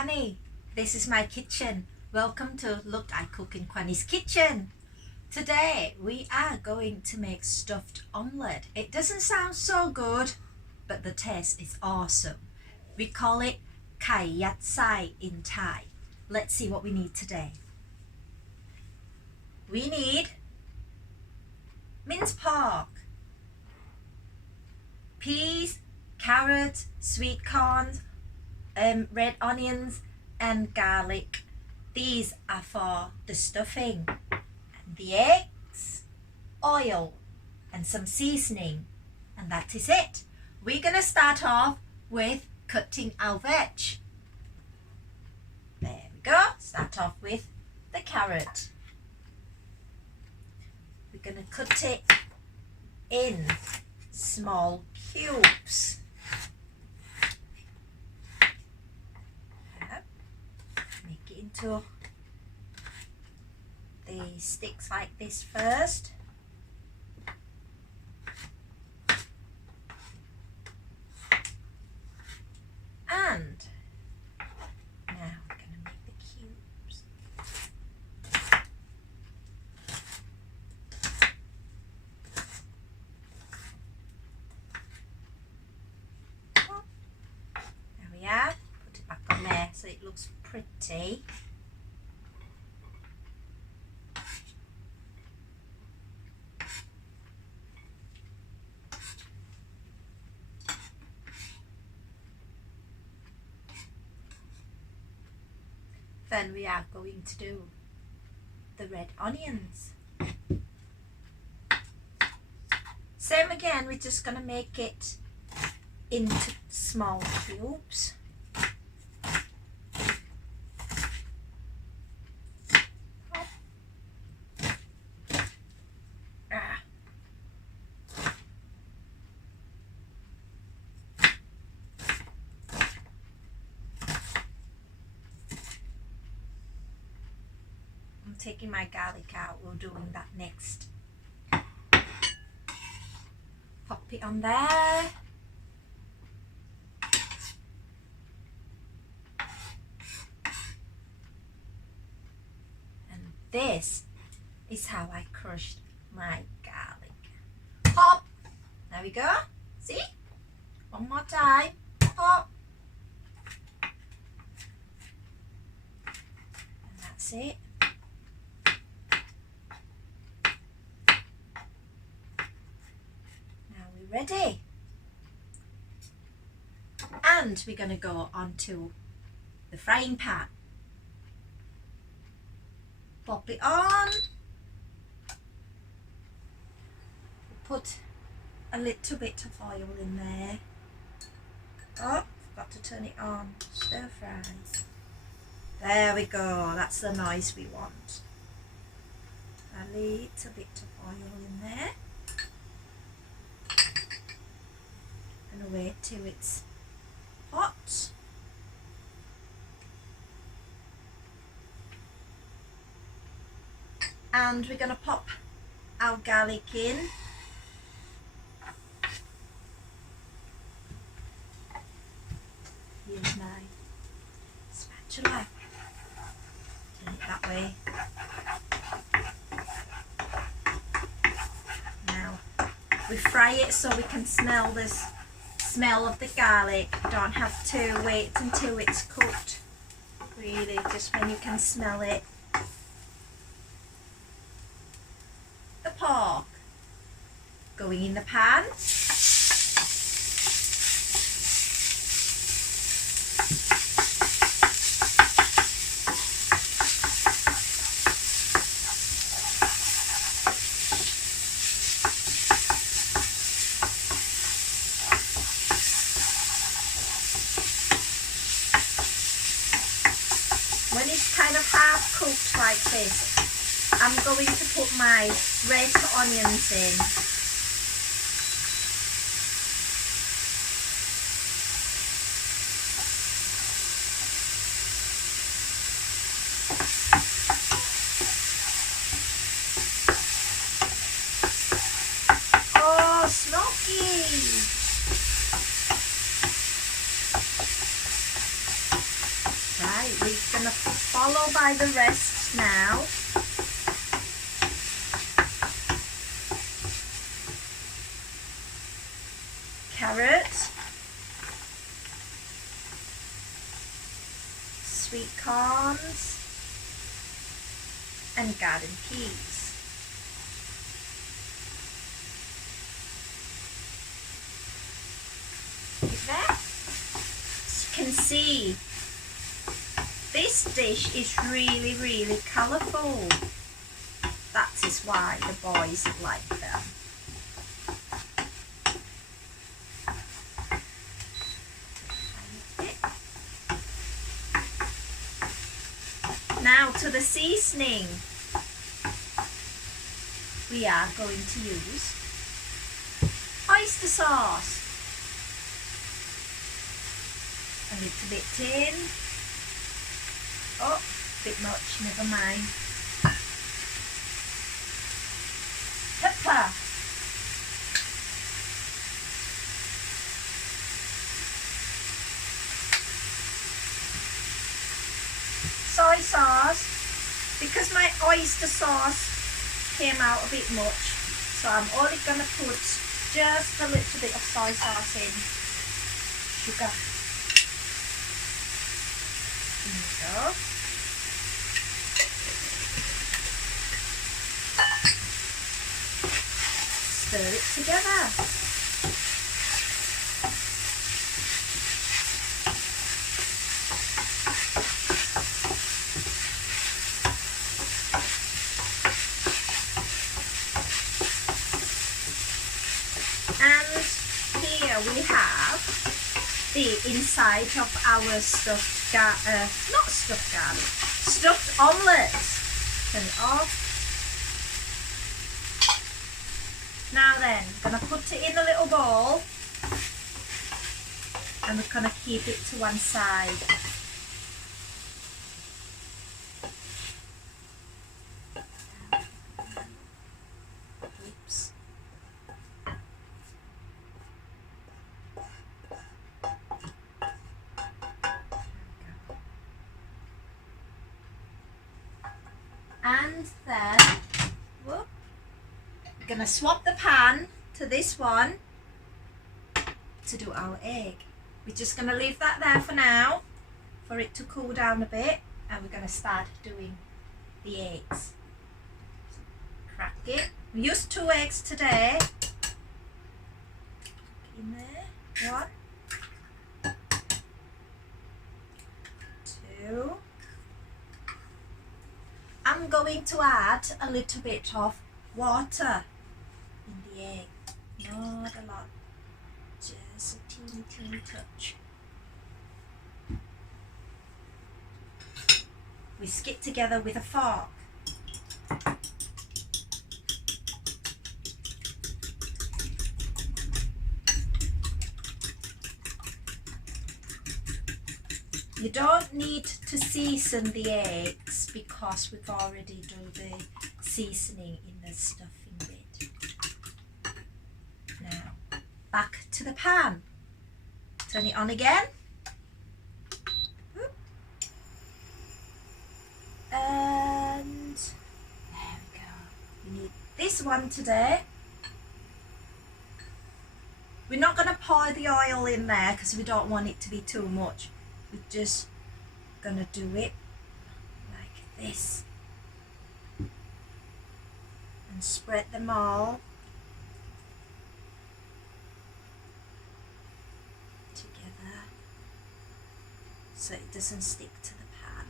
Quanny. This is my kitchen. Welcome to Look I Cook in Quanny's kitchen. Today we are going to make stuffed omelette. It doesn't sound so good, but the taste is awesome. We call it Yad Sai in Thai. Let's see what we need today. We need minced pork, peas, carrots, sweet corn, red onions and garlic. These are for the stuffing. And the eggs, oil and some seasoning, and that is it. We're gonna start off with cutting our veg. There we go. Start off with the carrot. We're gonna cut it in small cubes. Make it into the sticks like this first. And now we're going to make the cubes. Oh, there we are. Put it back on there so it looks pretty. Then we are going to do the red onions. Same again, we're just going to make it into small cubes. Taking my garlic out, we're doing that next. Pop it on there. And this is how I crushed my garlic. Pop! There we go. See? One more time. Pop! And that's it. Ready, and we're going to go onto the frying pan. Pop it on. Put a little bit of oil in there. Oh, forgot to turn it on. Stir fry. There we go. That's the noise we want. A little bit of oil in there. And wait till it's hot. And we're going to pop our garlic in. Here's my spatula. Turn it that way. Now we fry it so we can smell this smell of the garlic. You don't have to wait until it's cooked, really, just when you can smell it. The pork going in the pan. When it's kind of half cooked like this, I'm going to put my red onions in. Oh, smoky! Right. apply the rest now. Carrot, sweet corns, and garden peas. Like that. As you can see, this dish is really, really colourful. That is why the boys like them. Now to the seasoning. We are going to use oyster sauce. A little bit in. Oh, a bit much, never mind. Pepper. Soy sauce. Because my oyster sauce came out a bit much, so I'm only going to put just a little bit of soy sauce in. Sugar. There we go. Stir it together. We have the inside of our stuffed omelettes. Turn it off. Now then, I'm going to put it in a little bowl and we're going to keep it to one side. Oops. And then we're going to swap the pan to this one to do our egg. We're just going to leave that there for now for it to cool down a bit, and we're going to start doing the eggs. So, crack it. We used 2 eggs today. In there. 1, 2. I'm going to add a little bit of water in the egg, not a lot, just a teeny touch. Whisk it together with a fork. You don't need to season the eggs because we've already done the seasoning in the stuffing bit. Now, back to the pan. Turn it on again. And there we go. We need this one today. We're not going to pour the oil in there because we don't want it to be too much. We're just gonna do it like this and spread them all together so it doesn't stick to the pan.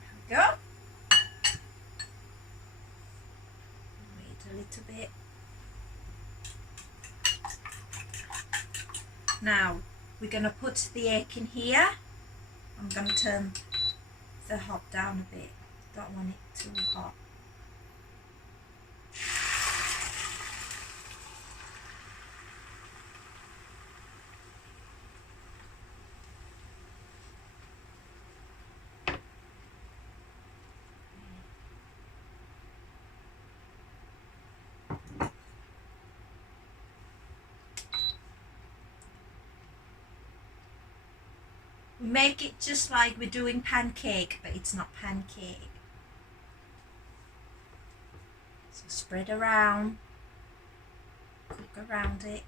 There we go. Wait a little bit. Now we're going to put the egg in here. I'm going to turn the hob down a bit. Don't want it too hot. make it just like we're doing pancake, but it's not pancake. So spread around, cook around it.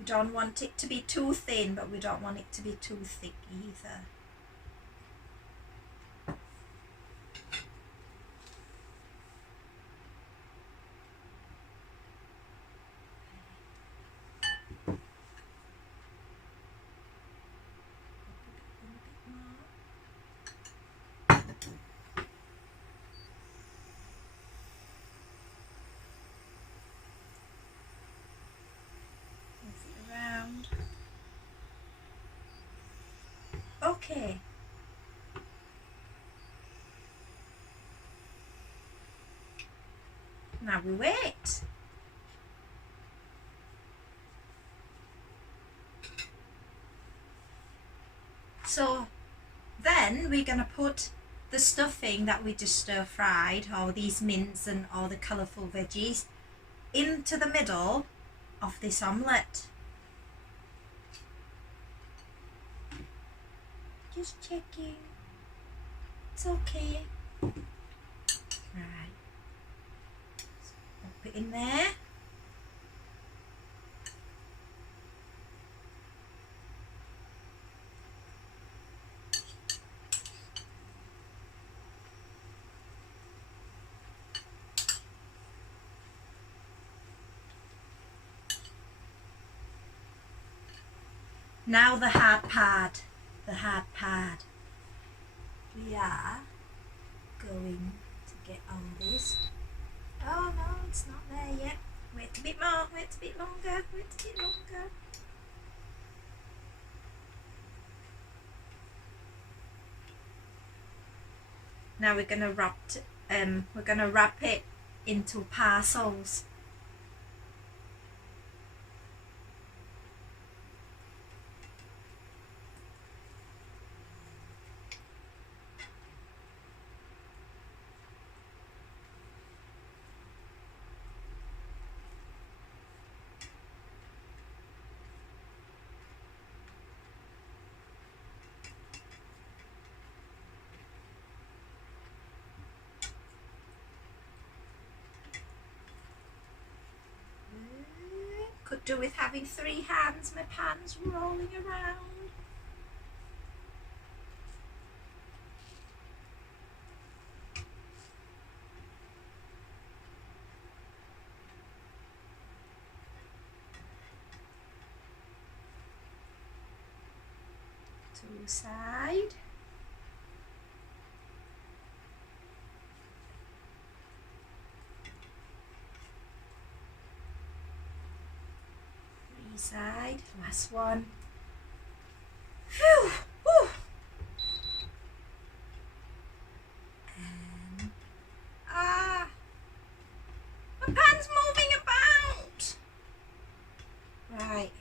We don't want it to be too thin, but we don't want it to be too thick either. Okay. Now we wait. So then we're going to put the stuffing that we just stir fried, or these mince and all the colourful veggies, into the middle of this omelette. Just checking. It's okay. Right. So pop it in there. Now the hard part. The hard part. We are going to get on this. Oh no, it's not there yet. Wait a bit more, wait a bit longer, wait a bit longer. Now we're gonna wrap it into parcels. Could do with having 3 hands, my pan's rolling around. Two side. Side, last one. Phew. Whew. And my pan's moving about. Right.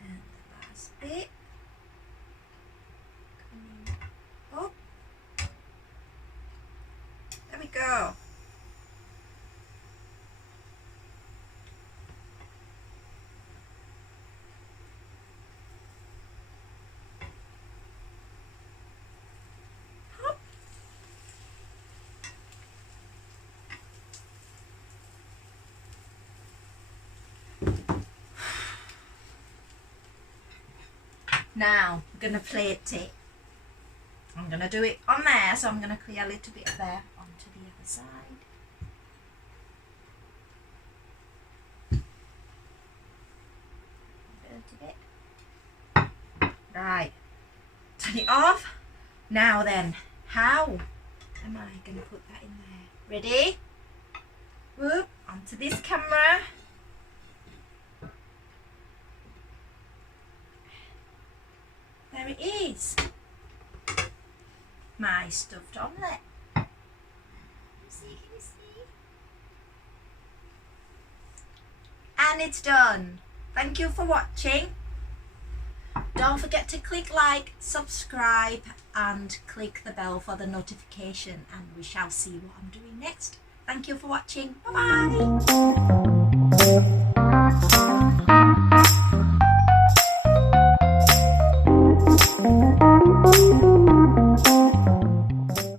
And the last bit. Coming up. There we go. Now I'm going to plate it. I'm going to do it on there, so I'm going to clear a little bit of there onto the other side. A little bit. Right, turn it off. Now then, how am I going to put that in there? Ready? Whoop, onto this camera. There it is. My stuffed omelette. Can you see? And it's done. Thank you for watching. Don't forget to click like, subscribe and click the bell for the notification, and we shall see what I'm doing next. Thank you for watching. Bye bye.